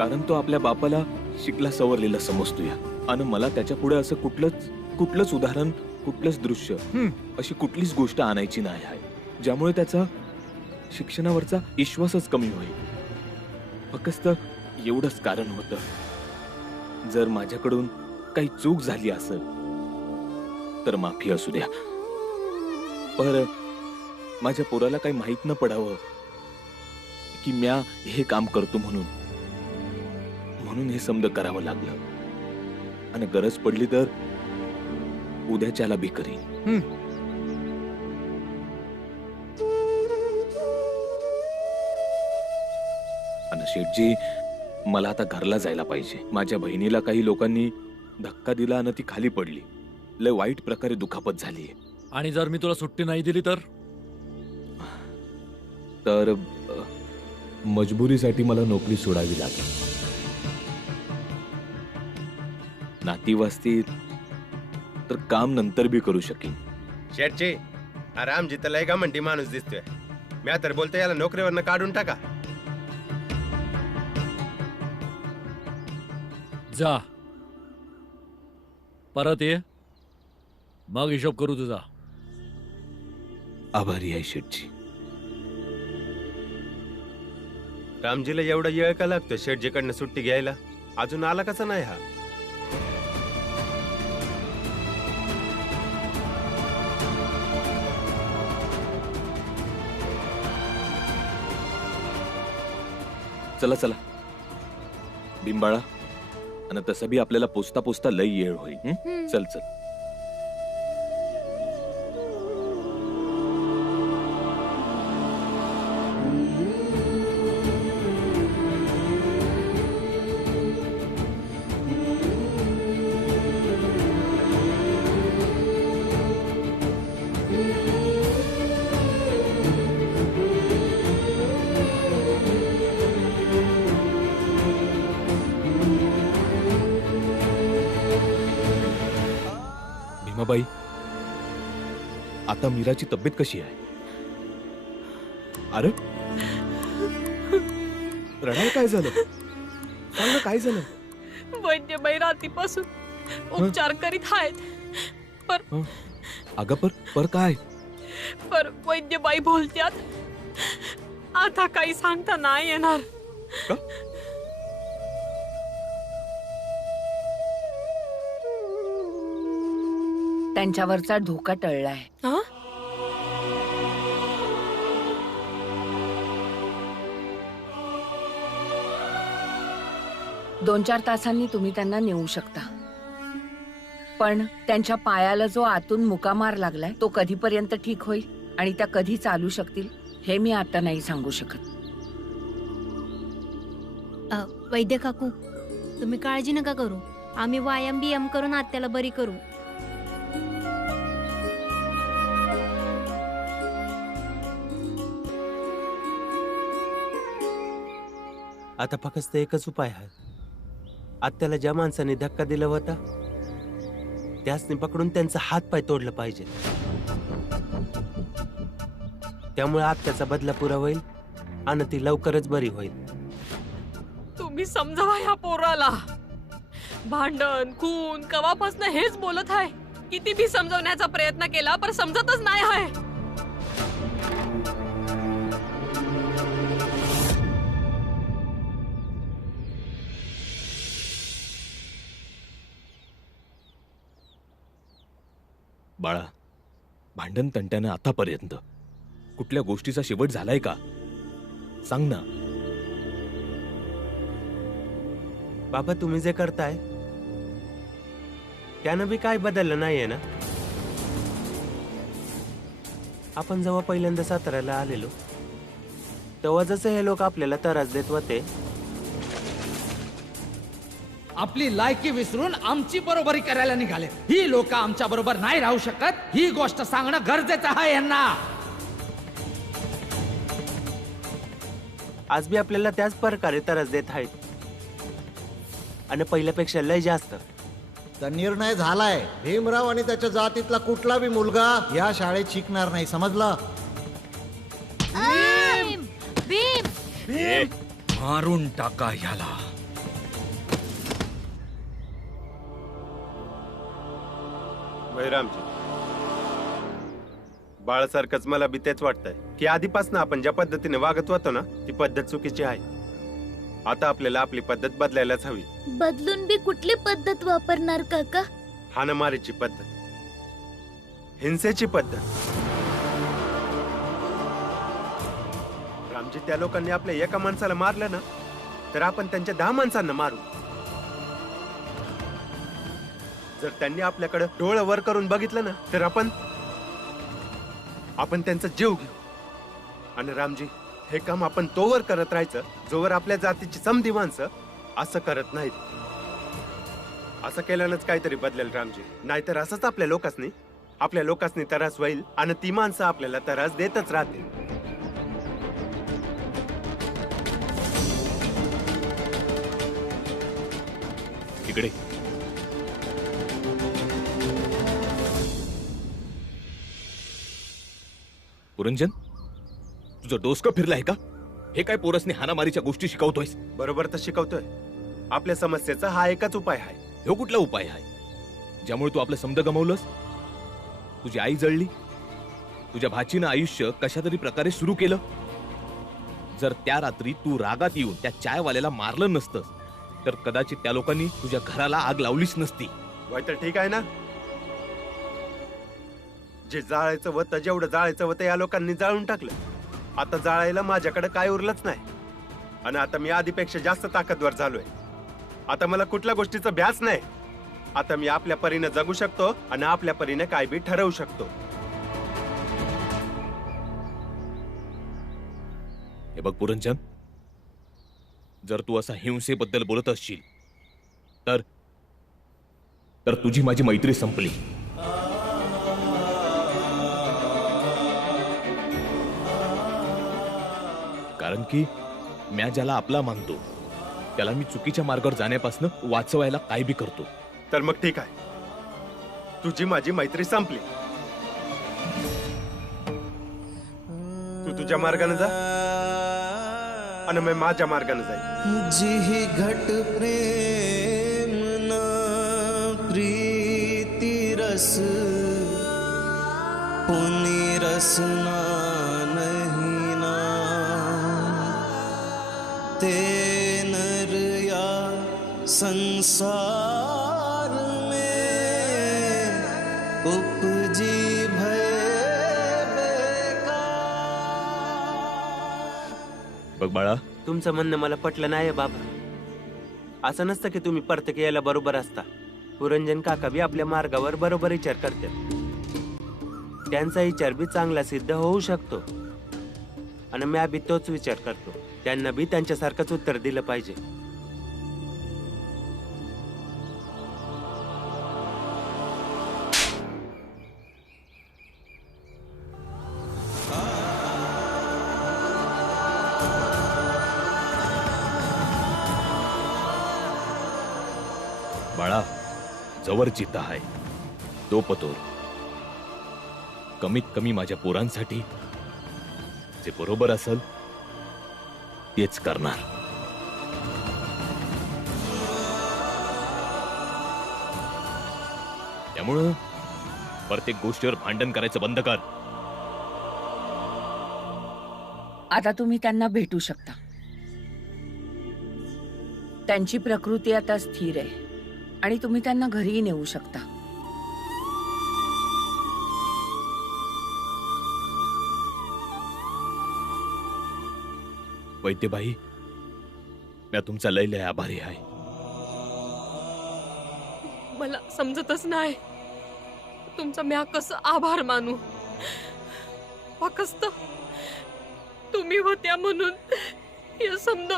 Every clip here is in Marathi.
कारण तो आपल्या बापाला शिकला सवरलेला समजतोय आणि मला त्याच्या पुढे असं कुठलंच उदाहरण, कुठलंच दृश्य, अशी कुठलीच गोष्ट आणायची नाही आहे ज्यामुळे त्याचा शिक्षणावरचा विश्वासच कमी होईल. फक्त एवढंच कारण होतं. जर माझ्याकडून काही चूक झाली असेल तर माफी असू द्या, पर माझ्या पोराला काही माहित न पडावं की म्या हे काम करतो म्हणून हे समज करावं लागलं. आणि गरज पडली तर उद्याच्याला बी करीन. आणि शेठजी, मला आता घरला जायला पाहिजे. माझ्या बहिणीला काही लोकांनी धक्का दिला आणि ती खाली पडली. लय वाईट प्रकारे दुखापत झाली. आणि जर मी तुला सुट्टी नाही दिली तर मजबुरीसाठी मला नोकरी सोडावी लागेल. नाती वाचतील तर काम नंतर बी करू शकेन. शेठचे आराम जितलाय का म्हणती माणूस दिसतोय. मी तर बोलतो याला नोकरीवरनं काढून टाका. जा, परत ये, मग हिशोब करू तुझा. आभारी आहे शेठजी. रामजीला एवढा येळ का लागतो शेठजीकडनं सुट्टी घ्यायला? अजून आला कसा नाही हा? चला चला बिंबाळा. आणि तसं बी आपल्याला पोचता पोचता लई येळ होईल. चल चल. भीमाबाई, आता मीराची तब्येत कशी आहे? अरे रडाय काय झालं? सांग ना, काय झालं? वैद्यबाई रात्रीपासून उपचार करीत आहेत, अगं पर काय? पर वैद्यबाई बोलत्यात आता काही सांगता नाही येणार. का? त्यांच्यावरचा धोका टळलाय. हं? 2-4 तासांनी तुम्ही त्यांना नेऊ शकता. पण त्यांच्या पायाला जो आतून मुकामार लागलाय तो कधीपर्यंत ठीक होईल आणि त्या कधी चालू शकतील हे मी आता नाही सांगू शकत. वैद्य काकू, तुम्ही काळजी नका करू. आम्ही व्यायाम बियाम करून आत्याला बरी करू. आता फक्त एकच उपाय आहे. आत्याला ज्या माणसाने धक्का दिला होता त्यासनी पकडून त्यांचा हात पाय तोडलं पाहिजे. त्यामुळे आत्याचा बदला पुरा होईल आणि ती लवकरच बरी होईल. तुम्ही समजावा या पोराला. भांडण खून कवापासून हेच बोलत आहे. किती बी समजवण्याचा प्रयत्न केला पण समजतच नाही आहे. बाळा, भांडण तंट्यानं आतापर्यंत कुठल्या गोष्टीचा शेवट झालाय का? सांग ना. बाबा, तुम्ही जे करताय त्यानं बी काय बदललं नाहीये ना? आपण जेव्हा पहिल्यांदा साताऱ्याला आलेलो तेव्हा जसं हे लोक आपल्याला त्रास देत होते, आपली लायकी विसरून आमची बरोबरी करायला निघाले. ही लोक आमच्या बरोबर नाही राहू शकत, ही गोष्ट सांगणं गरजेचं आहे यांना. आज बी आपल्याला त्याच प्रकारे त्रास देत आहेत आणि पहिल्यापेक्षा लय जास्त. तर निर्णय झालाय, भीमराव आणि त्याच्या जातीतला कुठला बी मुलगा या शाळेत शिकणार नाही, समजला? भीम! मारून टाका ह्याला. रामजी, बाळासारखंच मला बी तेच वाटतंय की आधीपासून आपण ज्या पद्धतीने वागत होतो ना ती पद्धत चुकीची आहे. आता आपल्याला आपली पद्धत बदलायलाच हवी. बदलून बी कुठली पद्धत वापरणार काका? हाणामारीची पद्धत, हिंसेची पद्धत. रामजी, त्या लोकांनी आपल्या एका माणसाला मारलं ना तर आपण त्यांच्या 10 माणसांना मारू. जर त्यांनी आपल्याकडे डोळं वर करून बघितलं ना तर आपण त्यांचा जीव घेऊ. आणि रामजी, हे काम आपण तोवर करत राहायचं जोवर आपल्या जातीची समधी माणसं असं करत नाहीत. असं केल्यानंच काहीतरी बदलेल रामजी. नाहीतर असंच आपल्या लोकांनी त्रास होईल आणि ती माणसं आपल्याला त्रास देतच राहतील. इकडे पुरंजन, तुझं डोसकं फिरलं आहे का? हे काय पोरसने हाणामारीच्या गोष्टी शिकवतोयस? बरोबर तर शिकवतोय. आपल्या समस्येचा हा एकच उपाय आहे. हे कुठला उपाय आहे ज्यामुळे तू आपलं समद गमावलंस? तुझी आई जळली, तुझ्या भाचीनं आयुष्य कशा तरी प्रकारे सुरू केलं. जर त्या रात्री तू रागात येऊन त्या चायवाल्याला मारलं नसतं तर कदाचित त्या लोकांनी तुझ्या घराला आग लावलीच नसती. वाय तर ठीक आहे ना. जे जाळायचं होतं, जेवढं जाळायचं होतं या लोकांनी जाळून टाकलं. आता जाळायला माझ्याकडे काय उरलंच नाही. आणि आता मी आधीपेक्षा जास्त ताकदवर झालोय. आता मला कुठल्या गोष्टीचं भ्यास नाही. आता मी आपल्या परीने जगू शकतो आणि आपल्या परीने काय बी ठरवू शकतो. हे बघ पुरंजन, जर तू असा हिंसेबद्दल बोलत असशील तर तुझी माझी मैत्री संपली. कारण की म्या ज्याला आपला मानतो त्याला मी चुकीच्या मार्गावर जाण्यापासून वाचवायला काय बी करतो. तर मग ठीक आहे, तुझी माझी मैत्री संपली. तू तुझ्या मार्गाने जा आणि मी माझ्या मार्गाने जाईन. जी घट प्रेम न प्रीति रस पुनि रसना नहीं ना ते नर या संसार में उपजी भय बेकार. बघ बाळा, तुमचं म्हणणं मला पटलं नाही बाबा. असं नसतं की तुम्ही परत यायला बरोबर असता. पुरंजन काका बी आपल्या मार्गावर बरोबर विचार करतात. त्यांचा विचार बी चांगला सिद्ध होऊ शकतो आणि मी बी तोच विचार करतो. त्यांना बी त्यांच्यासारखंच उत्तर दिलं पाहिजे. बाळा, जवळ जिद्द आहे तो पतोर. कमीत कमी माझ्या पोरांसाठी जे बरोबर असेल तेच करणार. त्यामुळं प्रत्येक गोष्टीवर भांडण करायचं बंद कर. आता तुम्ही त्यांना भेटू शकता. त्यांची प्रकृती आता स्थिर आहे आणि तुम्ही त्यांना घरीही नेऊ शकता. वैद्यबाई, मी तुमचा लय लय आभारी आहे. मला समजतच नाही तुमचा म्या कसं आभार मानू. फक्त तुम्ही होत्या म्हणून हे समज.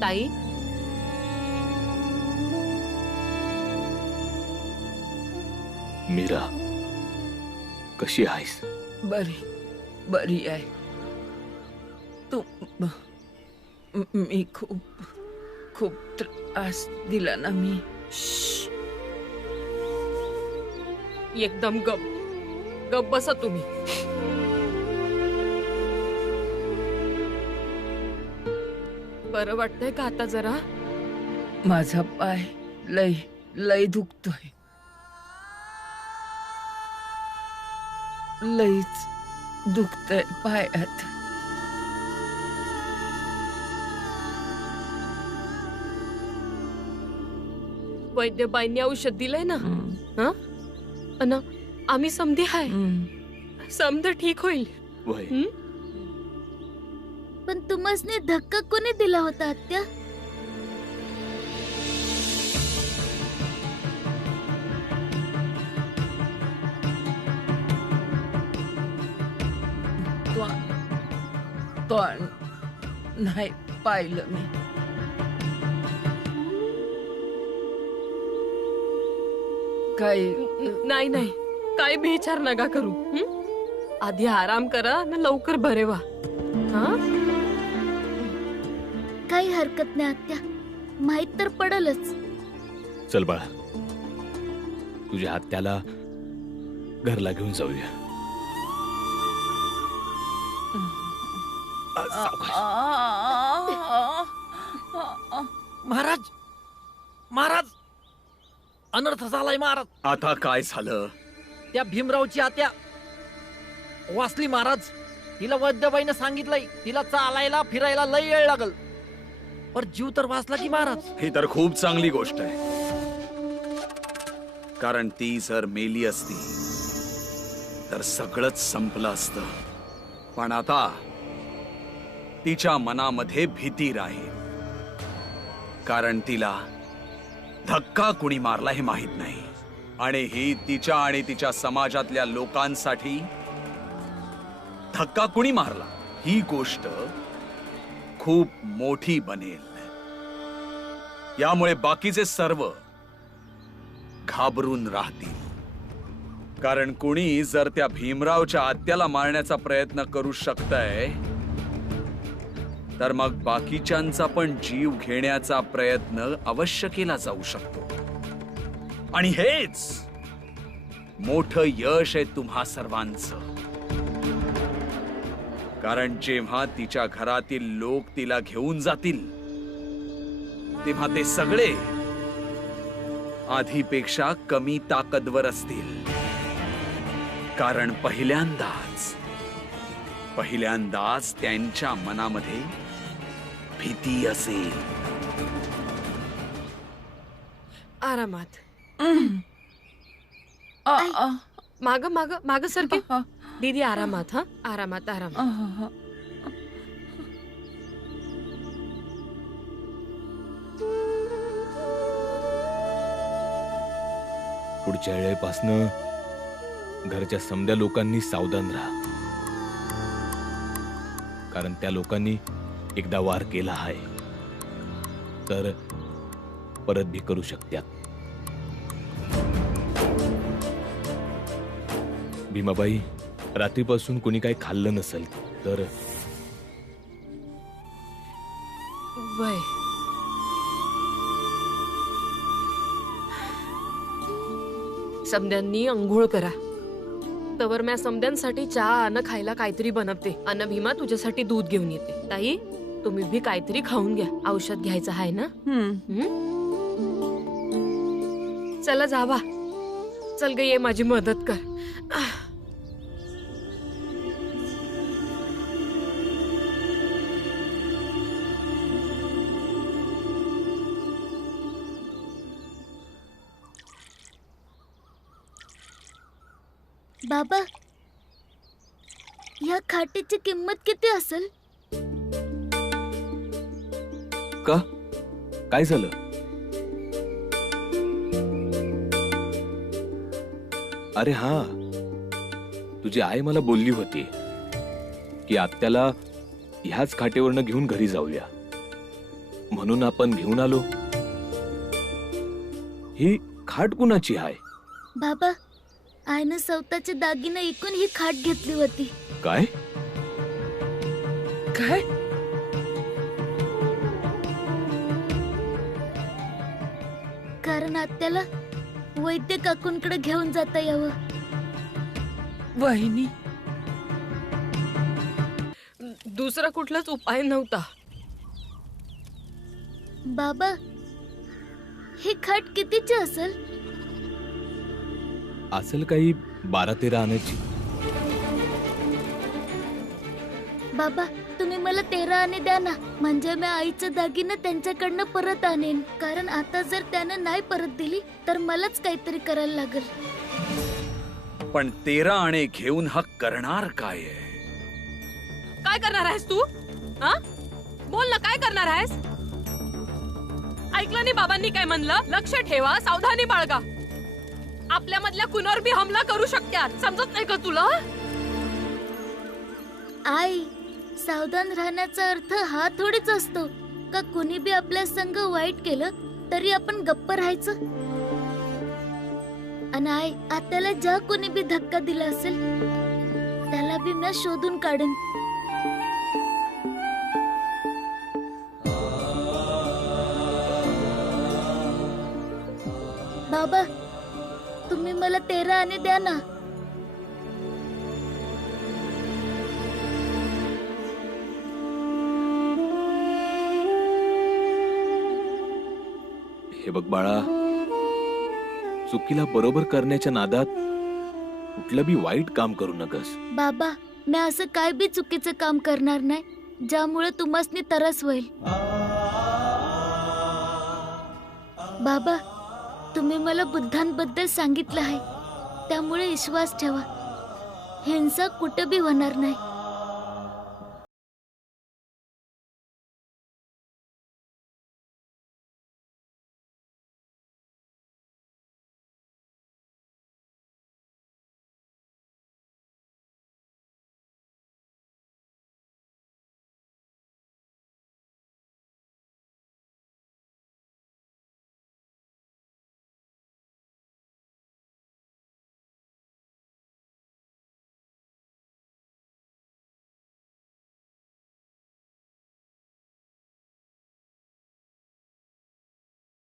ताई, मीरा, कशी आहेस? बरी. बरी आहे. तू मी खूप खूप त्रास दिला ना मी. एकदम गप गप बसा तुम्ही. बरं वाटतंय का आता जरा? माझा पाय लय लय दुखतोय. लयच दुखतंय पायात. वैद्यबाईंनी औषध दिलंय ना? हा? अन आम्ही समधी हाय. समध ठीक होईल. वय हं? पण तुम्हाला धक्का कोणी दिला होता आत्या? तो नाही पाहिलं मी. काही नाही नाही काय विचार नका करू. हं? आधी आराम करा न लवकर बरे व्हा. हा? काही हरकत नाही आत्या, माहित तर पडलच. चल बाळा, तुझ्या आत्याला घरला घेऊन जाऊया. महाराज महाराज अनर्थ झालाय महाराज. आता काय झालं? त्या भीमरावची आत्या वाचली महाराज. तिला वैद्यबाईनं सांगितलंय तिला चालायला फिरायला लय वेळ लागल, पण जीव तर वाचला की महाराज. ही तर खूप चांगली गोष्ट आहे, कारण ती जर मेली असती तर सगळंच संपलं असतं. पण आता तिच्या मनामध्ये भीती राहील, कारण तिला धक्का कुणी मारला हे माहित नाही, आणि ही तिच्या आणि तिच्या समाजातल्या लोकांसाठी धक्का कुणी मारला ही गोष्ट खूप मोठी बनेल. यामुळे बाकीचे सर्व घाबरून राहतील, कारण कुणी जर त्या भीमरावच्या आत्याला मारण्याचा प्रयत्न करू शकतंय तर मग बाकीच्यांचा पण जीव घेण्याचा प्रयत्न अवश्य केला जाऊ शकतो. आणि हेच मोठं यश आहे तुम्हा सर्वांचं, कारण जेव्हा तिच्या घरातील लोक तिला घेऊन जातील तेव्हा ते सगळे आधीपेक्षा कमी ताकदवर असतील, कारण पहिल्यांदाच त्यांच्या मनामध्ये भीती असेल. आरामात. माग माग माग सरके. दीदी आरामात. हा आरामात आरामात. पुढच्या वेळेपासनं घरच्या समद्या लोकांनी सावधान राहा, कारण त्या लोकांनी एकदा वार केला आहे तर परत भी करू शकतात. भीमाबाई, रात्रीपासून कोणी काही खाल्लं नसेल तर वय समद्यांनी अंघोळ करा. तवर म्या समद्यांसाठी चहा अन्न खायला काहीतरी बनवते. अन्न भीमा तुझ्यासाठी दूध घेऊन येते. ताई तुम्ही भी काहीतरी खाऊन घ्या, औषध घ्यायचं आहे ना. चला जावा. चल ग, ये माझी मदत कर. बाबा, या खाटेची किंमत किती असेल? का? काय झालं? अरे हा, तुझी आई मला बोलली होती की आत्याला ह्याच खाटेवरनं घेऊन घरी जाऊया, म्हणून आपण घेऊन आलो. ही खाट कुणाची आहे? बाबा, आईनं स्वतःचे दागिने ऐकून ही खाट घेतली होती. काय? काय? कारण आत्याला वैद्य काकूंकडे घेऊन जाता यावं. वहिनी, दुसरा कुठलाच उपाय नव्हता. बाबा, ही खाट कितीची असेल? असेल काही 12-13 आण्याची. बाबा, तुम्ही मला 13 आणे द्या ना, म्हणजे मी आईचं दागिनं त्यांच्याकडनं परत आणेन. कारण आता जर त्यानं नाही परत दिली तर मलाच काहीतरी करायला लागेल. पण 13 आणे घेऊन हा करणार काय आहे? काय करणार आहेस तू? हा, बोल ना, काय करणार आहेस? ऐकलं नाही बाबांनी काय म्हणलं? लक्ष ठेवा, सावधानी बाळगा. आपल्या मधल्या कुणावर बी हमला करू शकतात. समजत नाही का तुला? आई, सावधान राहण्याचा अर्थ हा थोडीच असतो का कुणी बी आपल्या संग वाईट केलं तरी आपण गप्प राहायचं. आणि आई, आत्याला ज्या कोणी बी धक्का दिला असेल त्याला बी मी शोधून काढेन. बाबा, तुम्ही मला 13 आणे द्या ना. हे बघ बाळा, चुकीला बरोबर करण्याच्या नादात कुठलं बी वाईट काम करू नकस. बाबा, मी असं काय बी चुकीचं काम करणार नाही ज्यामुळे तुम्हासनी त्रास होईल. बाबा, तुम्ही मला बुद्धांबद्दल सांगितलं आहे, त्यामुळे विश्वास ठेवा, हिंसा कुठं बी होणार नाही.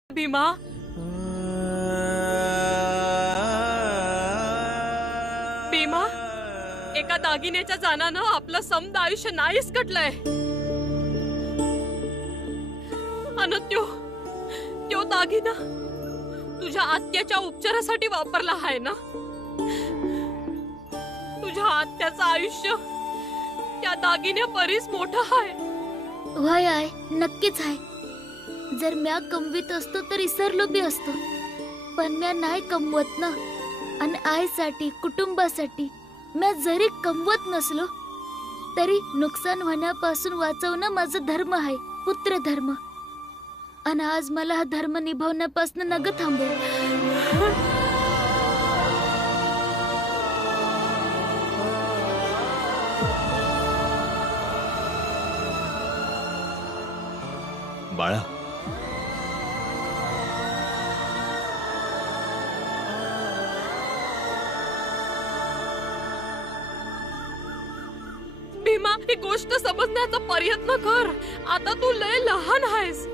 भीमा, भीमा, एका दागिन्याच्या जाण्यानं आपलं समद आयुष्य नाहीच कटलंय. अन त्यो दागिना तुझ्या आत्याच्या उपचारासाठी वापरला आहे ना? तुझ्या आत्याचं आयुष्य त्या दागिन्या परीस मोठं आहे. होय आहे, नक्कीच आहे. जर म्या कमवीत असतो तर इसरलो बी असतो, पण म्या नाही कमवत ना. आणि आईसाठी, कुटुंबासाठी म्या जरी कमवत नसलो तरी नुकसान होण्यापासून वाचवणं माझा धर्म आहे, पुत्र धर्म. आणि आज मला हा धर्म निभावण्यापासून नग थांबव. बाळा, भीमा, ही गोष्ट समजण्याचा प्रयत्न कर. आता तू लय लहान आहेस.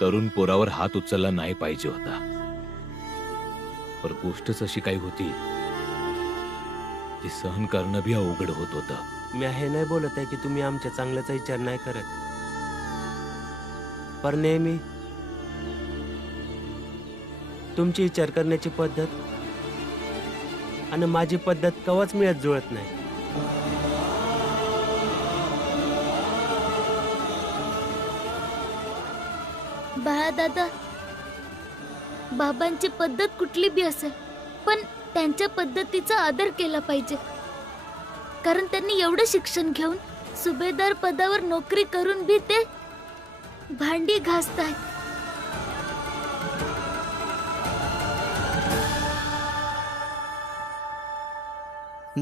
तरुण पोरावर हात उचलला नाही पाहिजे होता, पण गोष्टच अशी काही होती ती सहन करणं बी अवघड होत होतं. मी हे नाही बोलत आहे की तुम्ही आमच्या चांगल्याचा विचार नाही करत, पर नेहमी तुमची विचार करण्याची पद्धत आणि माझी पद्धत कवाच मिळत जुळत नाही. बाळा दादा, बाबांची पद्धत कुठली बी असेल पण त्यांच्या पद्धतीचा आदर केला पाहिजे. कारण त्यांनी एवढं शिक्षण घेऊन सुभेदार पदावर नोकरी करून बी ते भांडी घासतायत.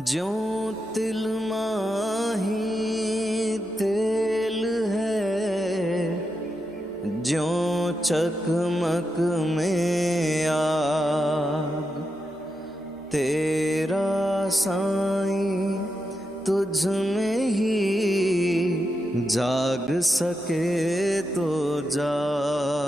ज्यों तिल माही तेल है, चकमक में आग, तेरा साईं तुझ में ही जाग सके तो जा।